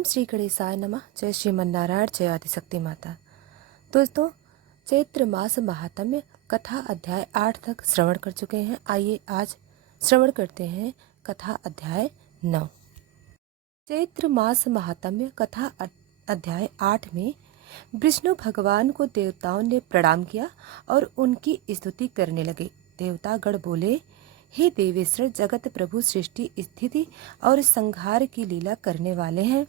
ओम श्री गणेशाय नमः। जय श्रीमन्नारायण, जय आदिशक्ति माता। दोस्तों, चैत्र मास महात्म्य कथा अध्याय 8 तक श्रवण कर चुके हैं। आइए आज श्रवण करते हैं कथा अध्याय 9। चैत्र मास महात्म्य कथा अध्याय 8 में विष्णु भगवान को देवताओं ने प्रणाम किया और उनकी स्तुति करने लगे। देवतागण बोले, हे देवेश्वर, जगत प्रभु सृष्टि स्थिति और संहार की लीला करने वाले हैं।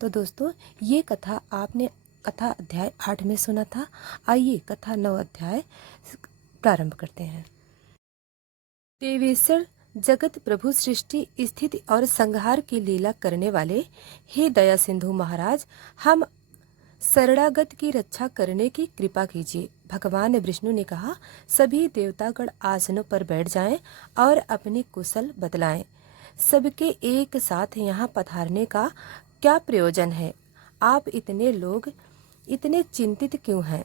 तो दोस्तों, ये कथा आपने कथा अध्याय 8 में सुना था। आइए कथा 9 अध्याय प्रारंभ करते हैं। देवेश्वर, जगत प्रभु सृष्टि स्थिति और संहार की लीला करने वाले हे दया सिंधु महाराज, हम शरणागत की रक्षा करने की कृपा कीजिए। भगवान विष्णु ने कहा, सभी देवतागण आसनों पर बैठ जाएं और अपनी कुशल बतलाएं। सबके एक साथ यहाँ पधारने का क्या प्रयोजन है? आप इतने लोग इतने चिंतित क्यों हैं?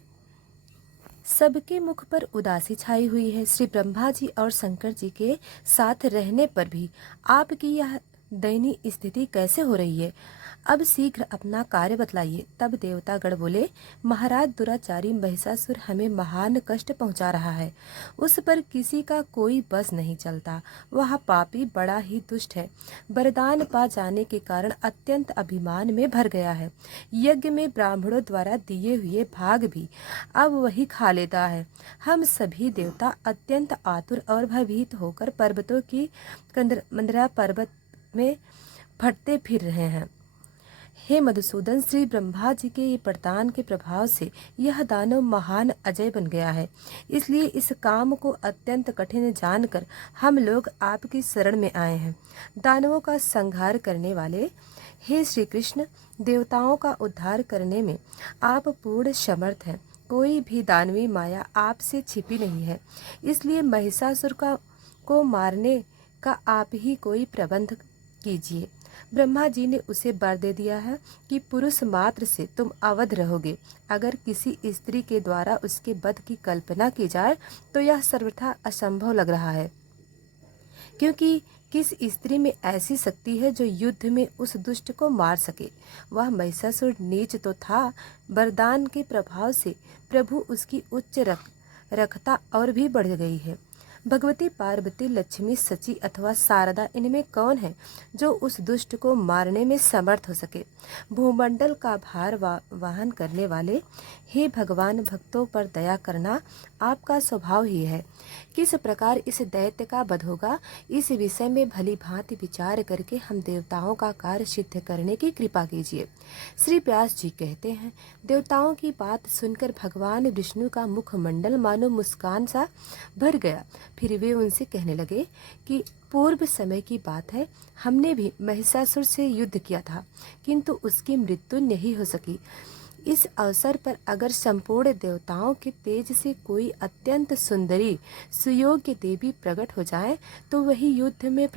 सबके मुख पर उदासी छाई हुई है। श्री ब्रह्मा जी और शंकर जी के साथ रहने पर भी आपकी यह दयनीय स्थिति कैसे हो रही है? अब शीघ्र अपना कार्य बतलाइए। तब देवतागण बोले, महाराज, दुराचारी महिषासुर हमें महान कष्ट पहुंचा रहा है। उस पर किसी का कोई बस नहीं चलता। वह पापी बड़ा ही दुष्ट है। वरदान पा जाने के कारण अत्यंत अभिमान में भर गया है। यज्ञ में ब्राह्मणों द्वारा दिए हुए भाग भी अब वही खा लेता है। हम सभी देवता अत्यंत आतुर और भयभीत होकर पर्वतों की मंदरा पर्वत में फटते फिर रहे हैं। हे मधुसूदन, श्री ब्रह्मा जी के वरदान के प्रभाव से यह दानव महान अजय बन गया है। इसलिए इस काम को अत्यंत कठिन जानकर हम लोग आपकी शरण में आए हैं। दानवों का संहार करने वाले हे श्री कृष्ण, देवताओं का उद्धार करने में आप पूर्ण समर्थ हैं। कोई भी दानवी माया आपसे छिपी नहीं है। इसलिए महिषासुर को मारने का आप ही कोई प्रबंध कीजिए। ब्रह्मा जी ने उसे वर दे दिया है कि पुरुष मात्र से तुम अवध रहोगे। अगर किसी स्त्री के द्वारा उसके वध की कल्पना की जाए तो यह सर्वथा असंभव लग रहा है, क्योंकि किस स्त्री में ऐसी शक्ति है जो युद्ध में उस दुष्ट को मार सके? वह महिषासुर नीच तो था, वरदान के प्रभाव से प्रभु उसकी उच्च रखता और भी बढ़ गई है। भगवती पार्वती, लक्ष्मी, सची अथवा शारदा, इनमें कौन है जो उस दुष्ट को मारने में समर्थ हो सके? भूमंडल का भार वहन करने वाले हे भगवान, भक्तों पर दया करना आपका स्वभाव ही है। किस प्रकार इस दैत्य का वध होगा, इस विषय में भली भांति विचार करके हम देवताओं का कार्य सिद्ध करने की कृपा कीजिए। श्री व्यास जी कहते हैं, देवताओं की बात सुनकर भगवान विष्णु का मुखमंडल मानो मुस्कान सा भर गया। फिर वे उनसे कहने लगे कि पूर्व समय की बात है, हमने भी महिषासुर से युद्ध किया था, किंतु उसकी मृत्यु नहीं हो सकी। इस अवसर पर अगर संपूर्ण देवताओं के तेज से कोई अत्यंत सुंदरी सुयोग्य देवी प्रकट हो जाए तो वही युद्ध में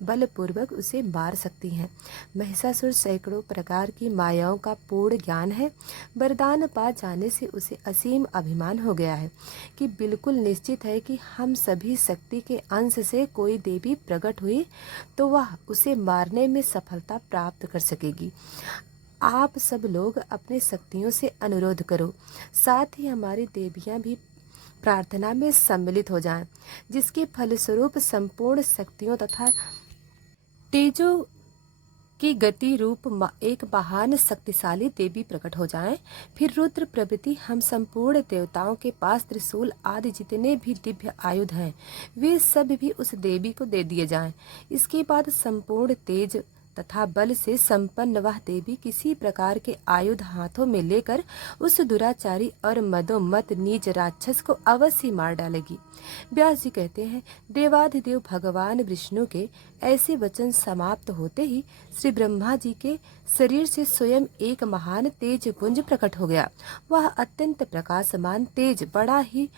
बलपूर्वक उसे मार सकती हैं। महिषासुर सैकड़ों प्रकार की मायाओं का पूर्ण ज्ञान है। वरदान पा जाने से उसे असीम अभिमान हो गया है कि बिल्कुल निश्चित है कि हम सभी शक्ति के अंश से कोई देवी प्रकट हुई तो वह उसे मारने में सफलता प्राप्त कर सकेगी। आप सब लोग अपने शक्तियों से अनुरोध करो, साथ ही हमारी देवियां भी प्रार्थना में सम्मिलित हो जाएं, जिसके फलस्वरूप संपूर्ण शक्तियों तथा तेजों की गति रूप एक महान शक्तिशाली देवी प्रकट हो जाएं। फिर रुद्र प्रभृति हम संपूर्ण देवताओं के पास त्रिशूल आदि जितने भी दिव्य आयुध हैं, वे सब भी उस देवी को दे दिए जाएं। इसके बाद संपूर्ण तेज तथा बल से संपन्न वह देवी किसी प्रकार के आयुध हाथों में लेकर उस दुराचारी और मदोमत नीच राक्षस को अवश्य मार डालेगी। व्यास जी कहते हैं, देवाधिदेव भगवान विष्णु के ऐसे वचन समाप्त होते ही श्री ब्रह्मा जी के शरीर से स्वयं एक महान तेज पुंज प्रकट हो गया। वह अत्यंत प्रकाशमान तेज बड़ा ही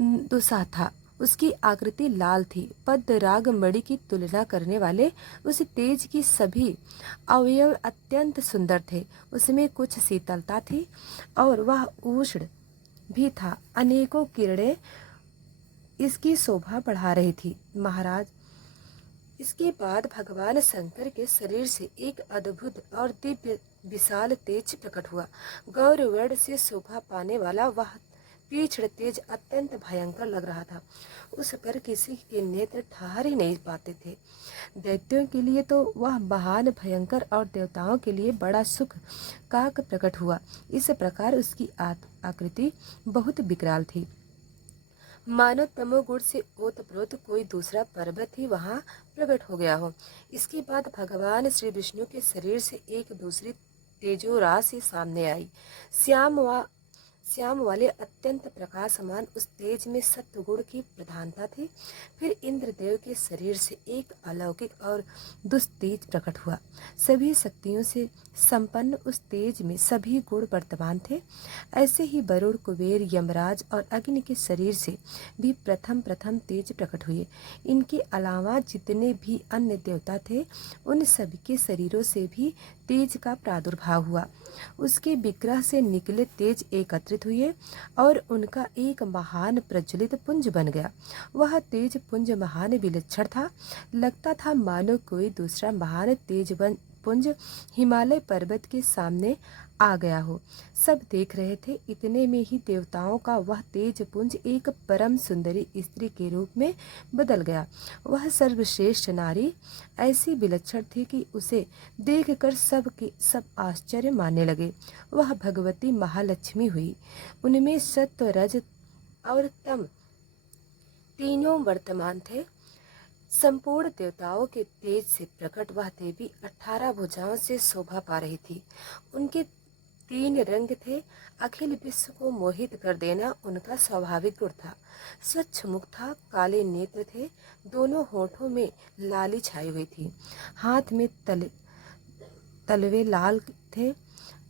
दुस्साह था। उसकी आकृति लाल थी। पद्मराग मणि की तुलना करने वाले उस तेज की सभी अवयव अत्यंत सुंदर थे। उसमें कुछ शीतलता थी और वह उष्ण भी था। अनेकों किरणें इसकी शोभा बढ़ा रही थी। महाराज, इसके बाद भगवान शंकर के शरीर से एक अद्भुत और दिव्य विशाल तेज प्रकट हुआ। गौरवर्ण से शोभा पाने वाला वह तीक्ष्ण तेज अत्यंत भयंकर लग रहा था। उस पर किसी के नेत्र ठहर ही नहीं पाते थे। दैत्यों के लिए तो वह महान भयंकर और देवताओं के लिए बड़ा सुख काक प्रकट हुआ। इस प्रकार उसकी आकृति बहुत विकराल थी, मानो तमोगुण से ओतप्रोत कोई दूसरा पर्वत ही वहां प्रकट हो गया हो। इसके बाद भगवान श्री विष्णु के शरीर से एक दूसरी तेजोराशि सामने आई। श्याम वाले अत्यंत प्रकाशमान उस तेज में सत्वगुण की प्रधानता थी। फिर इंद्रदेव के शरीर से एक अलौकिक और दुस्तेज प्रकट हुआ। सभी शक्तियों से संपन्न उस तेज में सभी गुण वर्तमान थे। ऐसे ही वरुण, कुबेर, यमराज और अग्नि के शरीर से भी प्रथम प्रथम तेज प्रकट हुए। इनके अलावा जितने भी अन्य देवता थे, उन सभी के शरीरों से भी तेज का प्रादुर्भाव हुआ। उसके विग्रह से निकले तेज एकत्रित हुए और उनका एक महान प्रज्वलित पुंज बन गया। वह तेज पुंज महान विलक्षण था। लगता था मानो कोई दूसरा महान तेज पुंज हिमालय पर्वत के सामने आ गया हो। सब देख रहे थे। इतने में ही देवताओं का वह तेज पुंज एक परम सुंदरी स्त्री के रूप में बदल गया। वह सर्वश्रेष्ठ नारी ऐसी विलक्षण थी कि उसे देखकर सब के सब आश्चर्य मानने लगे। वह भगवती महालक्ष्मी हुई। उनमें सत्व, रज और तम तीनों वर्तमान थे। संपूर्ण देवताओं के तेज से प्रकट वह देवी 18 भुजाओं से शोभा पा रही थी। उनके 3 रंग थे। अखिल विश्व को मोहित कर देना उनका स्वाभाविक गुण था। स्वच्छ मुख था, काले नेत्र थे, दोनों होठों में लाली छाई हुई थी, हाथ में तलवे लाल थे।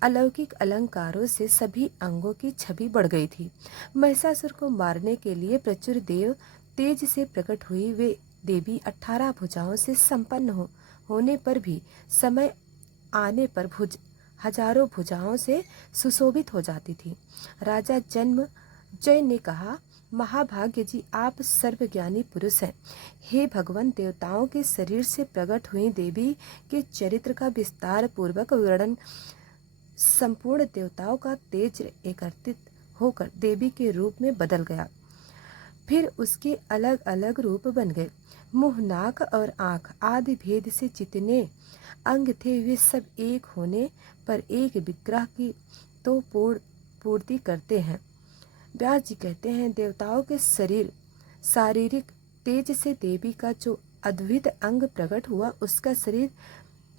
अलौकिक अलंकारों से सभी अंगों की छवि बढ़ गई थी। महिषासुर को मारने के लिए प्रचुर देव तेज से प्रकट हुई वे देवी 18 भुजाओं से संपन्न होने पर भी समय आने पर हजारों भुजाओं से सुशोभित हो जाती थी। राजा जय ने कहा, महाभाग्य जी, आप सर्वज्ञानी पुरुष हैं। हे भगवान, देवताओं के शरीर से प्रकट हुई देवी के चरित्र का विस्तार पूर्वक वर्णन। संपूर्ण देवताओं का तेज एकत्रित होकर देवी के रूप में बदल गया। फिर उसके अलग अलग रूप बन गए। मुंह, नाक और आँख आदि भेद से जितने अंग थे वे सब एक होने पर एक विग्रह की तो पूर्ति करते हैं। व्यास जी कहते हैं, देवताओं के शारीरिक तेज से देवी का जो अद्भुत अंग प्रकट हुआ उसका शरीर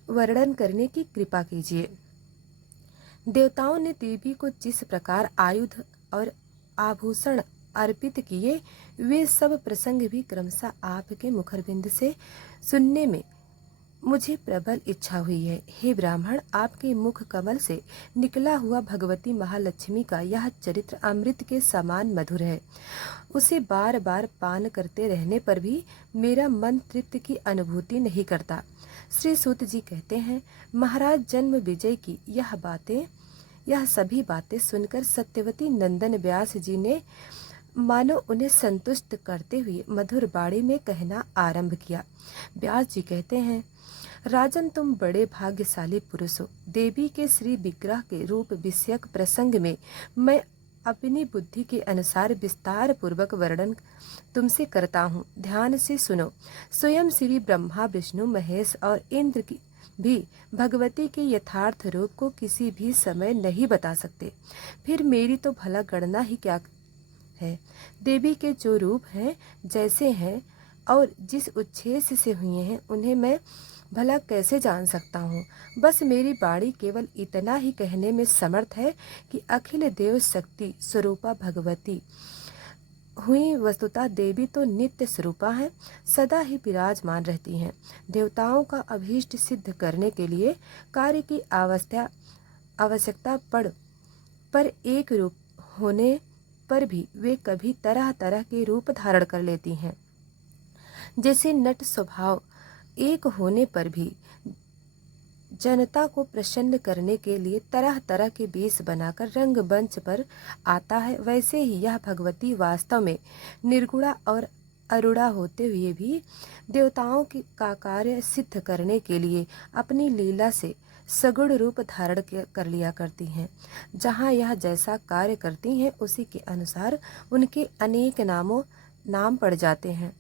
वर्णन करने की कृपा कीजिए। देवताओं ने देवी को जिस प्रकार आयुध और आभूषण अर्पित किए, वे सब प्रसंग भी क्रमशः आपके मुखरबिंद से सुनने में मुझे प्रबल इच्छा हुई है। हे ब्राह्मण, आपके मुख कमल से निकला हुआ भगवती महालक्ष्मी का यह चरित्र अमृत के समान मधुर है। उसे बार बार पान करते रहने पर भी मेरा मन तृप्ति की अनुभूति नहीं करता। श्री सूत जी कहते हैं, महाराज जन्म विजय की यह सभी बातें सुनकर सत्यवती नंदन व्यास जी ने मानो उन्हें संतुष्ट करते हुए मधुर बाणी में कहना आरंभ किया। व्यास जी कहते हैं, राजन, तुम बड़े भाग्यशाली पुरुष हो। देवी के श्री विग्रह के रूप विषयक प्रसंग में मैं अपनी बुद्धि के अनुसार विस्तार पूर्वक वर्णन तुमसे करता हूँ। ध्यान से सुनो। स्वयं श्री ब्रह्मा, विष्णु, महेश और इंद्र की भी भगवती के यथार्थ रूप को किसी भी समय नहीं बता सकते। फिर मेरी तो भला गणना ही क्या है। देवी के जो रूप हैं, जैसे हैं और जिस उच्छेद से हुए हैं, उन्हें मैं भला कैसे जान सकता हूँ। बस मेरी बाणी केवल इतना ही कहने में समर्थ है कि अखिल देव शक्ति स्वरूपा भगवती हुई वस्तुतः देवी तो नित्य स्वरूपा है, सदा ही विराजमान रहती हैं। देवताओं का अभीष्ट सिद्ध करने के लिए कार्य की आवश्यकता पर एक रूप होने पर भी वे कभी तरह तरह के रूप धारण कर लेती हैं। जैसे नट स्वभाव एक होने पर भी जनता को प्रसन्न करने के लिए तरह तरह के वेश बनाकर रंगमंच पर आता है, वैसे ही यह भगवती वास्तव में निर्गुणा और अरुणा होते हुए भी देवताओं का कार्य सिद्ध करने के लिए अपनी लीला से सगुण रूप धारण कर लिया करती हैं। जहाँ यह जैसा कार्य करती हैं उसी के अनुसार उनके अनेक नाम पड़ जाते हैं।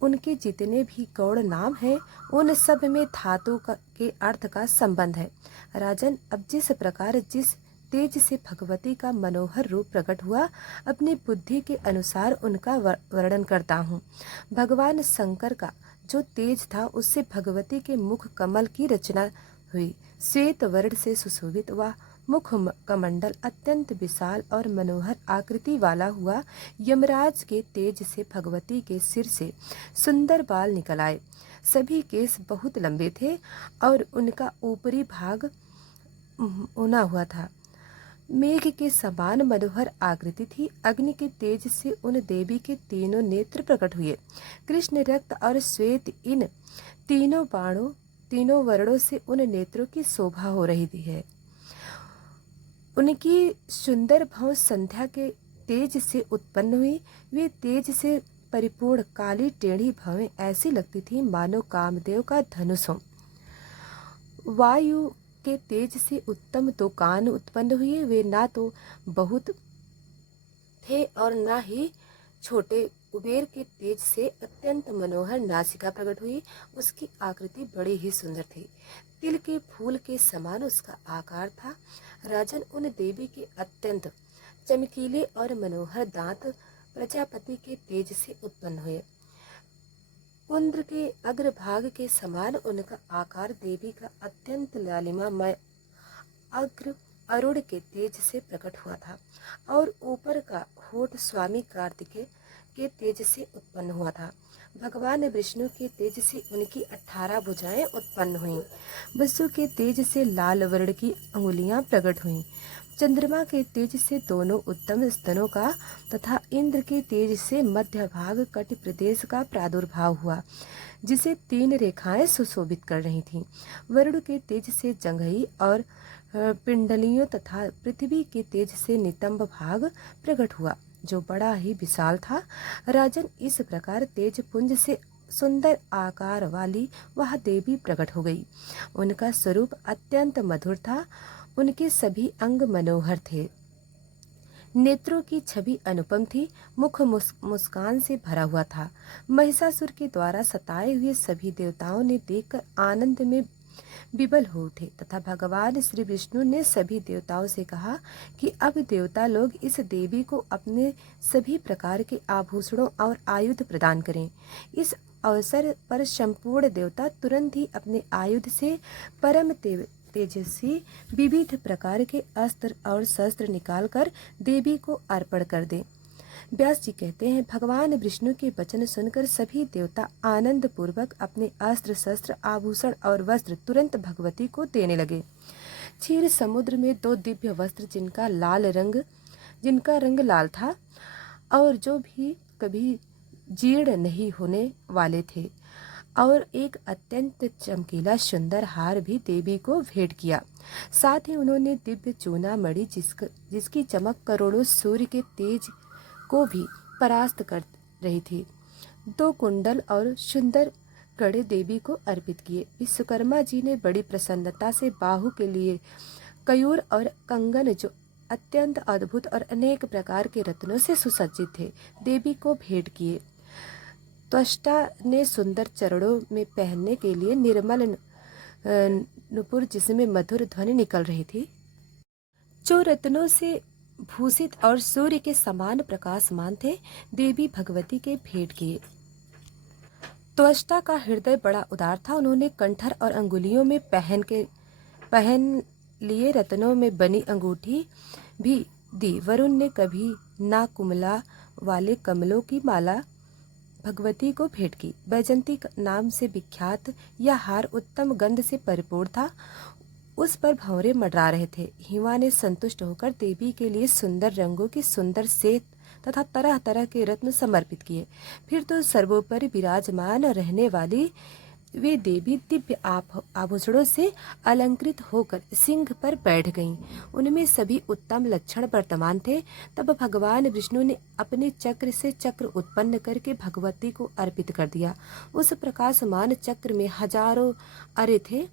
उनके जितने भी गौड़ नाम हैं उन सब में के अर्थ का संबंध है। राजन, अब जिस प्रकार जिस तेज से भगवती का मनोहर रूप प्रकट हुआ, अपनी बुद्धि के अनुसार उनका वर्णन करता हूँ। भगवान शंकर का जो तेज था उससे भगवती के मुख कमल की रचना हुई। श्वेत वर्ण से सुशोभित वह मुख कमंडल अत्यंत विशाल और मनोहर आकृति वाला हुआ। यमराज के तेज से भगवती के सिर से सुंदर बाल निकल आए। सभी केस बहुत लंबे थे और उनका ऊपरी भाग उना हुआ था। मेघ के समान मनोहर आकृति थी। अग्नि के तेज से उन देवी के तीनों नेत्र प्रकट हुए। कृष्ण, रक्त और श्वेत, इन तीनों वर्णों से उन नेत्रों की शोभा हो रही थी है। उनकी सुंदर भौं संध्या के तेज से उत्पन्न हुई। वे तेज से परिपूर्ण काली टेढ़ी भवें ऐसी लगती थी मानो कामदेव का धनुष हो। वायु के तेज से उत्तम दो कान उत्पन्न हुए। वे ना तो बहुत थे और ना ही छोटे। कुबेर के तेज से अत्यंत मनोहर नासिका प्रकट हुई। उसकी आकृति बड़ी ही सुंदर थी। तिल के फूल के समान उसका आकार था। राजन, उन देवी के अत्यंत चमकीले और मनोहर दांत प्रजापति के तेज से उत्पन्न हुए। कुंद्र के अग्रभाग के समान उनका आकार देवी का अत्यंत लालिमामय अग्र अरुण के तेज से प्रकट हुआ था और ऊपर का होठ स्वामी कार्तिकेय के तेज से उत्पन्न हुआ था। भगवान विष्णु के तेज से उनकी 18 भुजाएं उत्पन्न हुईं। वसु के तेज से लाल वर्ण की अंगुलियां प्रकट हुईं। चंद्रमा के तेज से दोनों उत्तम स्तनों का तथा इंद्र के तेज से मध्य भाग कटि प्रदेश का प्रादुर्भाव हुआ, जिसे 3 रेखाएं सुशोभित कर रही थीं। वरुण के तेज से जंघई और पिंडलियों तथा पृथ्वी के तेज से नितंब भाग प्रकट हुआ, जो बड़ा ही विशाल था। राजन, इस प्रकार तेज पुंज से सुंदर आकार वाली वह देवी प्रकट हो गई। उनका स्वरूप अत्यंत मधुर था। उनके सभी अंग मनोहर थे। नेत्रों की छवि अनुपम थी। मुख मुस्कान से भरा हुआ था। महिषासुर के द्वारा सताए हुए सभी देवताओं ने देखकर आनंद में विवल हो उठे तथा भगवान श्री विष्णु ने सभी देवताओं से कहा कि अब देवता लोग इस देवी को अपने सभी प्रकार के आभूषणों और आयुध प्रदान करें। इस अवसर पर संपूर्ण देवता तुरंत ही अपने आयुध से परम तेजस्वी विविध प्रकार के अस्त्र और शस्त्र निकालकर देवी को अर्पण कर दें। व्यास जी कहते हैं, भगवान विष्णु के वचन सुनकर सभी देवता आनंद पूर्वक अपने अस्त्र शस्त्र आभूषण और वस्त्र तुरंत भगवती को देने लगे। क्षीर समुद्र में 2 दिव्य वस्त्र जिनका रंग लाल था और जो भी कभी जीर्ण नहीं होने वाले थे, और एक अत्यंत चमकीला सुंदर हार भी देवी को भेंट किया। साथ ही उन्होंने दिव्य चूना मणि जिसकी चमक करोड़ों सूर्य के तेज को भी परास्त कर रही थी, 2 कुंडल और सुंदर कड़े देवी को अर्पित किए। विश्वकर्मा जी ने बड़ी प्रसन्नता से बाहु के लिए कयूर और कंगन, जो अत्यंत अद्भुत और अनेक प्रकार के रत्नों से सुसज्जित थे, देवी को भेंट किए। त्वष्टा ने सुंदर चरणों में पहनने के लिए निर्मल नुपुर जिसमें मधुर ध्वनि निकल रही थी, जो रत्नों से भूषित और सूर्य के समान प्रकाशमान थे, देवी भगवती के भेंट किए। त्वष्टा का हृदय बड़ा उदार था। उन्होंने कंठर और अंगुलियों में पहन लिए रत्नों में बनी अंगूठी भी दी। वरुण ने कभी ना कुमला वाले कमलों की माला भगवती को भेंट की। बैजंती नाम से विख्यात यह हार उत्तम गंध से परिपूर्ण था। उस पर भंवरे मंडरा रहे थे। हिमा ने संतुष्ट होकर देवी के लिए सुंदर रंगों की सुंदर सेत तथा तरह तरह के रत्न समर्पित किए। फिर तो सर्वोपरि विराजमान रहने वाली वे देवी दिव्य आभूषणों से अलंकृत होकर सिंह पर बैठ गईं। उनमें सभी उत्तम लक्षण वर्तमान थे। तब भगवान विष्णु ने अपने चक्र से चक्र उत्पन्न करके भगवती को अर्पित कर दिया। उस प्रकाशमान चक्र में हजारों अरे थे।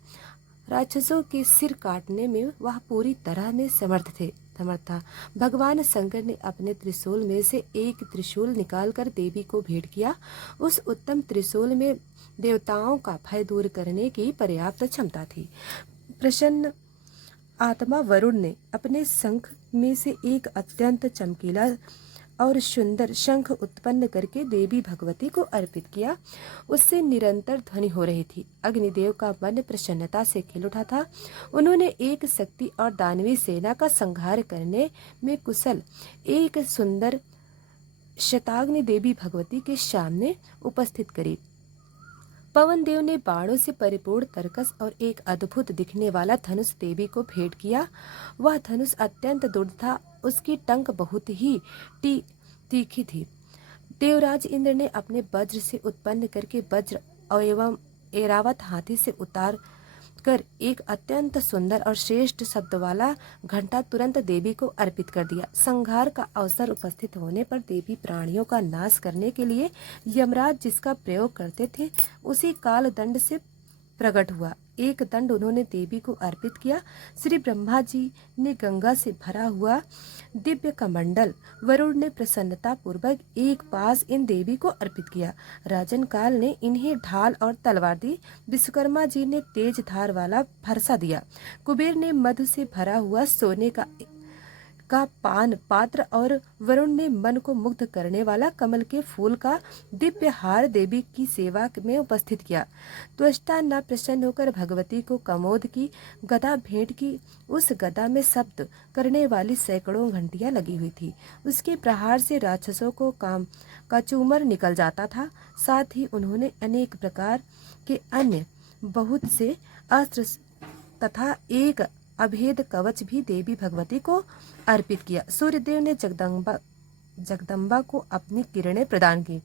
राक्षसों के सिर काटने में वह पूरी तरह में समर्थ था। भगवान शंकर ने अपने त्रिशूल में से एक त्रिशूल निकालकर देवी को भेंट किया। उस उत्तम त्रिशूल में देवताओं का भय दूर करने की पर्याप्त क्षमता थी। प्रसन्न आत्मा वरुण ने अपने शंख में से एक अत्यंत चमकीला और सुंदर शंख उत्पन्न करके देवी भगवती को अर्पित किया। उससे निरंतर ध्वनि हो रही थी। अग्निदेव का मन प्रसन्नता से खिल उठा था। उन्होंने एक शक्ति और दानवी सेना का संहार करने में कुशल एक सुंदर शताग्नि देवी भगवती के सामने उपस्थित करी। पवन देव ने बाणों से परिपूर्ण तरकस और एक अद्भुत दिखने वाला धनुष देवी को भेंट किया। वह धनुष अत्यंत दृढ़ था। उसकी टंक बहुत ही तीखी थी। देवराज इंद्र ने अपने वज्र से उत्पन्न करके वज्र एवं ऐरावत हाथी से उतार कर एक अत्यंत सुंदर और श्रेष्ठ शब्द वाला घंटा तुरंत देवी को अर्पित कर दिया। संहार का अवसर उपस्थित होने पर देवी प्राणियों का नाश करने के लिए यमराज जिसका प्रयोग करते थे उसी काल दंड से प्रकट हुआ। एक दंड उन्होंने देवी को अर्पित किया। श्री ब्रह्मा जी ने गंगा से भरा हुआ दिव्य कमंडल वरुण ने प्रसन्नता पूर्वक एक पास इन देवी को अर्पित किया। राजन काल ने इन्हें ढाल और तलवार दी। विश्वकर्मा जी ने तेज धार वाला फरसा दिया। कुबेर ने मधु से भरा हुआ सोने का पान पात्र और वरुण ने मन को मुग्ध करने वाला कमल के फूल का दिव्य हार देवी की सेवा में उपस्थित किया। त्वष्टा न प्रसन्न होकर भगवती को कमोद की गदा भेंट की। उस गदा में शब्द करने वाली सैकड़ों घंटियां लगी हुई थी। उसके प्रहार से राक्षसों को काम का चूमर निकल जाता था। साथ ही उन्होंने अनेक प्रकार के अन्य बहुत से अस्त्र तथा एक अभेद कवच भी देवी भगवती को अर्पित किया। सूर्यदेव ने जगदम्बा को अपनी किरणें प्रदान की।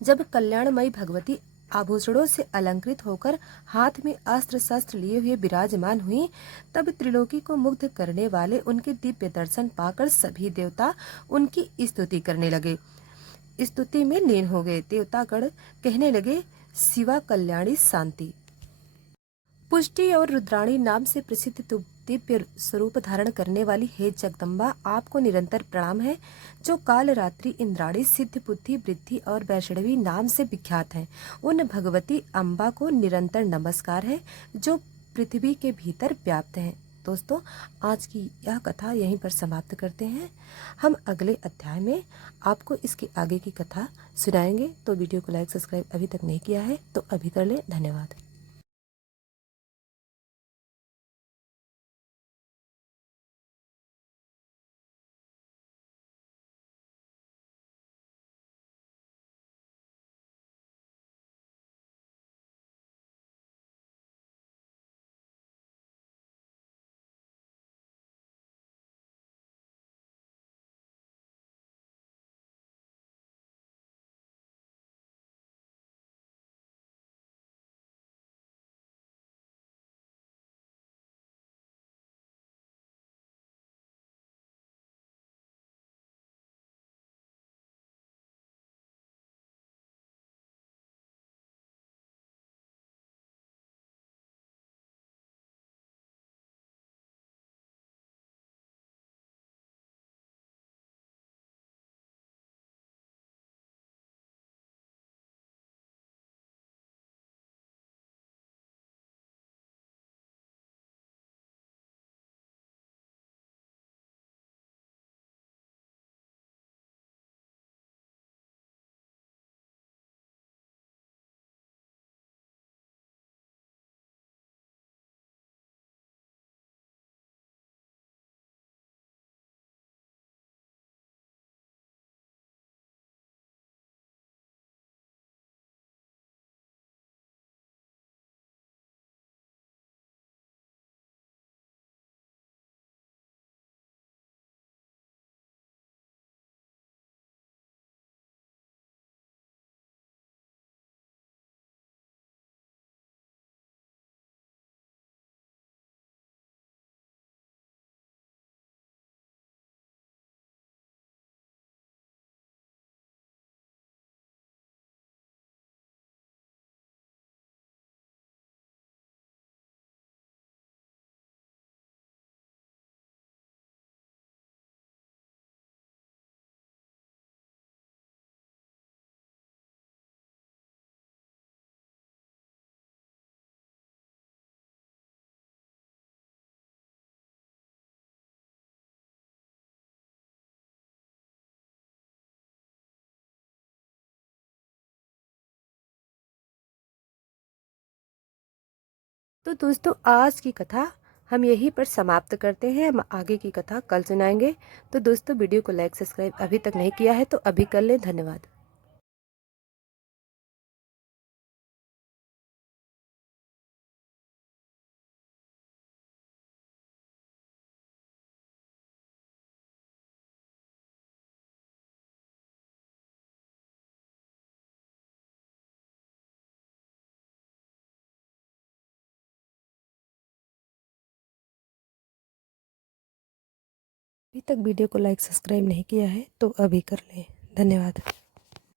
जब कल्याणमयी भगवती आभूषणों से अलंकृत होकर हाथ में अस्त्र शस्त्र लिए हुए विराजमान हुई, तब त्रिलोकी को मुग्ध करने वाले उनके दिव्य दर्शन पाकर सभी देवता उनकी स्तुति करने लगे, स्तुति में लीन हो गए। देवतागण कहने लगे, शिवा कल्याणी शांति। पुष्टि और रुद्राणी नाम से प्रसिद्ध दिव्य स्वरूप धारण करने वाली हे जगदम्बा, आपको निरंतर प्रणाम है। जो काल रात्रि इंद्राणी सिद्ध बुद्धि वृद्धि और वैष्णवी नाम से विख्यात हैं, उन भगवती अम्बा को निरंतर नमस्कार है जो पृथ्वी के भीतर व्याप्त हैं। दोस्तों, आज की यह कथा यहीं पर समाप्त करते हैं। हम अगले अध्याय में आपको इसके आगे की कथा सुनाएंगे। तो वीडियो को लाइक सब्सक्राइब अभी तक नहीं किया है तो अभी कर ले। धन्यवाद। तो दोस्तों आज की कथा हम यहीं पर समाप्त करते हैं। हम आगे की कथा कल सुनाएंगे। तो दोस्तों वीडियो को लाइक सब्सक्राइब अभी तक नहीं किया है तो अभी कर लें। धन्यवाद। अभी तक वीडियो को लाइक सब्सक्राइब नहीं किया है तो अभी कर लें। धन्यवाद।